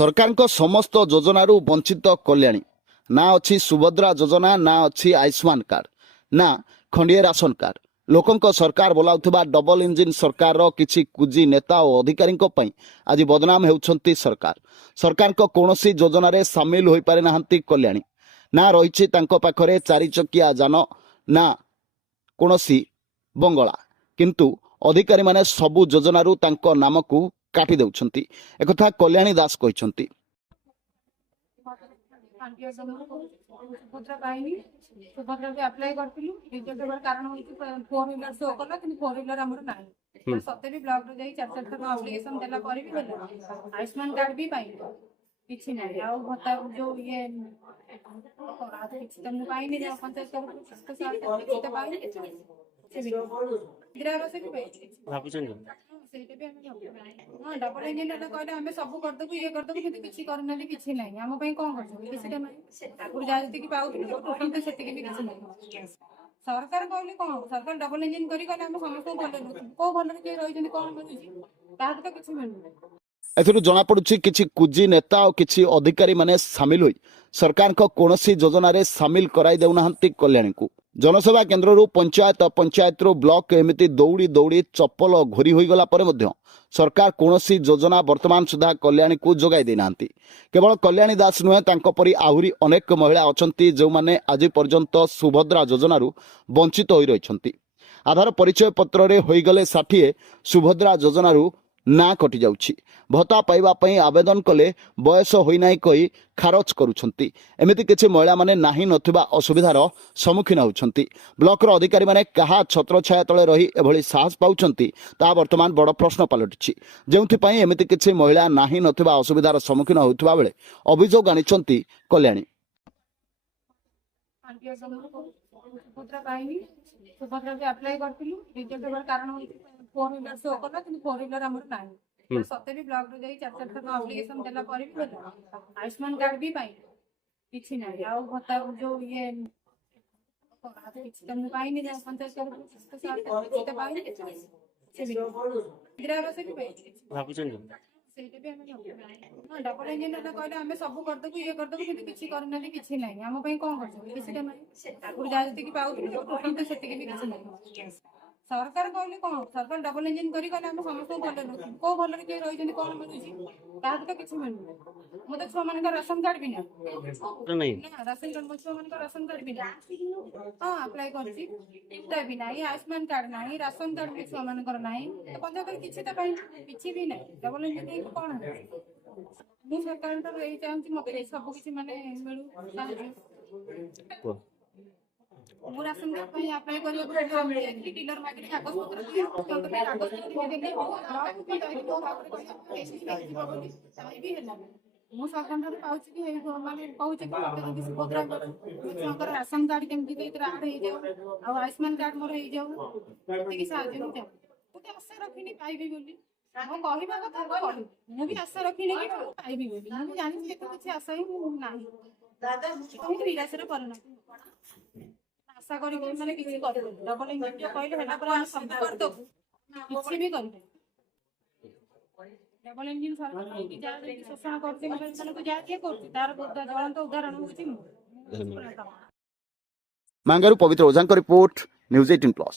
सरकार समस्त योजन वंचित कल्याणी ना अच्छी सुभद्रा योजना ना अच्छी आयुष्मान कार्ड ना खंडीय राशन कार्ड लोकों सरकार बोलाउथिबा डबल इंजिन सरकार किछि कुजी नेता और अधिकारी आज बदनाम होउछंती सरकार कौन योजन सामिल हो पारे नाहंती कल्याणी ना रही पाखरे चारि चकिया जान ना कौन बंगला किंतु अधिकारी माने सबु योजन नाम को काटी देउछंती एकथा कल्याणी दास कहते सुभद्रा पाइनी सुभद्रा भी अप्लाई करथिलु रिजेक्ट होबार कारण होइछि फोर व्हीलर शो कला कि फोर व्हीलर हमर नाही सते भी ब्लॉक रे जाई 4-4 थर एप्लीकेशन देला पर भी भेला आयुष्मान कार्ड भी पाइ किछि नाही आ भत्ता जो ये आज किछि त पाइनी जा पंचायत कर किछि त पाइनी इंदिरा आवास भी पाइ भाबुछन ସେଇଟା ବି ଆମେ ଭାବୁ ହଁ ଡବଲ ଇଞ୍ଜିନ ଟା କହିଲେ ଆମେ ସବୁ କରିଦେବୁ ଇଏ କରିଦେବୁ କିନ୍ତୁ କିଛି କରିନାହାନ୍ତି କିଛି ନାହିଁ ଆମ ପାଇଁ କ'ଣ କରୁଛନ୍ତି କିଛିଟା ନାହିଁ ଆଗରୁ ଯାହା ଯେତିକି ପାଉଥିଲୁ କିନ୍ତୁ ସେତିକି ବି କିଛି ନାହିଁ ସରକାର କହିଲେ କ'ଣ ସରକାର ଡବଲ ଇଞ୍ଜିନ କରି କହିଲେ ଆମେ ସମସ୍ତଙ୍କୁ ଭଲ ଦେଉଛୁ କୋଉ ଭଲରେ କିଏ ରହିଛନ୍ତି କ'ଣ ମିଳୁଛି ତାହାକୁ ତ କିଛି ମିଳୁନି एथुरु जना पड़ुछि किछि कुजी नेता और किछि अधिकारी माने सामिल होई सरकार को कोनोसी योजना रे सामिल कराई देउनाहंती कल्याणी को जनसभा केन्द्र रु पंचायत रु ब्लॉक एमिति दौड़ी दौड़ी चप्पल घोरी होई गला परे मध्य सरकार कोनोसी योजना वर्तमान सुधा कल्याणी को जोगाई देनांती केवल कल्याणी दास नुहे तांको परी आहुरी अनेक महिला अछंती जो माने आज पर्यंत सुभद्रा योजना रु वंचित होई रहिछंती आधार परिचय पत्र रे होई गले 60 सुभद्रा योजना रु ना कटि जाउछि भत्ता पाइबा पई आवेदन कले बयस होई नाही कहि खारज करूछंती एमिति किछि महिला माने नाही नथिबा असुविधार सम्मुखीन होउछंती ब्लॉक रो अधिकारी माने कहा छत्र छाया तळे रही एभली साहस पाउछंती ता वर्तमान बड़ प्रश्न पालटिछि जेउथि पई एमिति किछि महिला नाही नथिबा असुविधार सम्मुखीन होउथबा बेले अभियोग आनिछंती कल्याणी सुभद्रा पाइनी सुभद्रा भी अप्लाई करथिलु रिजेक्ट होबार कारण होइछि फोर व्हीलर शो कला कि फोर व्हीलर हमर नाही सते भी ब्लॉक रे जाई 4-4 थर एप्लीकेशन देला पर भी भेला आयुष्मान कार्ड भी पाइ किछि नाही आ भत्ता जो ये आज किछि त पाइनी जा पंचायत कर किछि त पाइनी इंदिरा आवास भी पाइ भाबुछन ସେଇଟା ବି ଆମେ ଭାବୁ ହଁ ଡବଲ ଇଞ୍ଜିନ ଟା କହିଲେ ଆମେ ସବୁ କରିଦେବୁ ଇଏ କରିଦେବୁ କିନ୍ତୁ କିଛି କରିନାହାନ୍ତି କିଛି ନାହିଁ ଆମ ପାଇଁ କ'ଣ କରୁଛନ୍ତି କିଛିଟା ନାହିଁ ଆଗରୁ ଯାହା ଯେତିକି ପାଉଥିଲୁ କିନ୍ତୁ ସେତିକି ବି କିଛି ନାହିଁ ସରକାର କହିଲେ କ'ଣ ସରକାର ଡବଲ ଇଞ୍ଜିନ କରି କହିଲେ ଆମେ ସମସ୍ତଙ୍କୁ ଭଲ ଦେଉଛୁ କୋଉ ଭଲରେ କିଏ ରହିଛନ୍ତି କ'ଣ ମିଳୁଛି ତାହାକୁ ତ କିଛି ମିଳୁନି ମୁଁ ତ ଛୁଆମାନଙ୍କର ରାସନ କାର୍ଡ ବି ନା ରାସନ କାର୍ଡ ମୋ ଛୁଆମାନଙ୍କର ରାସନ କାର୍ଡ ବି ନା ହଁ ଆପ୍ଲାଏ କରିଛି ଏଇଟା ବି ନାହିଁ ଆୟୁଷ୍ମାନ କାର୍ଡ ନାହିଁ ରାସନ କାର୍ଡ ବି ଛୁଆମାନଙ୍କର ନାହିଁ ପଞ୍ଚାୟତରେ କିଛି ତ ପାଇଁ କିଛି ବି ନାହିଁ ଡବଲ ଇଞ୍ଜିନ କ'ଣ ମୁଁ ସରକାରଙ୍କର ଏଇ ଚାହୁଁଛି ମତେ ସବୁ କିଛି ମାନେ ମିଳୁ ସାହାଯ୍ୟ ମୁଁ ରାସନ କାର୍ଡ ପାଇଁ ଆପ୍ଲାଏ କରିବାକୁ ଡିଲର ମାଗିଲି କାଗଜପତ୍ର ମୁଁ ସରକାରଠାରୁ ପାଉଛି କି ମାନେ କହୁଛି କି ମତେ ଯଦି ସୁଭଦ୍ରା ଛୁଆଙ୍କର ରାସନ କାର୍ଡ କେମିତି ଏଥିରେ ଆଡ୍ ହେଇଯାଉ ଆଉ ଆୟୁଷ୍ମାନ କାର୍ଡ ମୋର ହେଇଯାଉ ଏତିକି ସାହାଯ୍ୟ ମୁଁ ଚାହୁଁ ଗୋଟେ ଆଶା ରଖିନି ପାଇବି ବୋଲି ମୁଁ କହିବା କଥା କହିବି ମୁଁ ବି ଆଶା ରଖିନି କି ପାଇବି ବୋଲି ମୁଁ ଜାଣିଛି ଏତେ କିଛି ଆଶା ହିଁ ନାହିଁ ନିରାଶରେ ପରିଣତ आशा करी माने किछि करबो डबल इंजिन जो कहले हेला पर हम सब कर दो किछि भी करबो डबल इंजिन सरकार की जा शोषण करते मतलब को जा के करते तार ज्वलंत उदाहरण होछि मांगारू पवित्र ओझांक रिपोर्ट न्यूज 18 प्लस।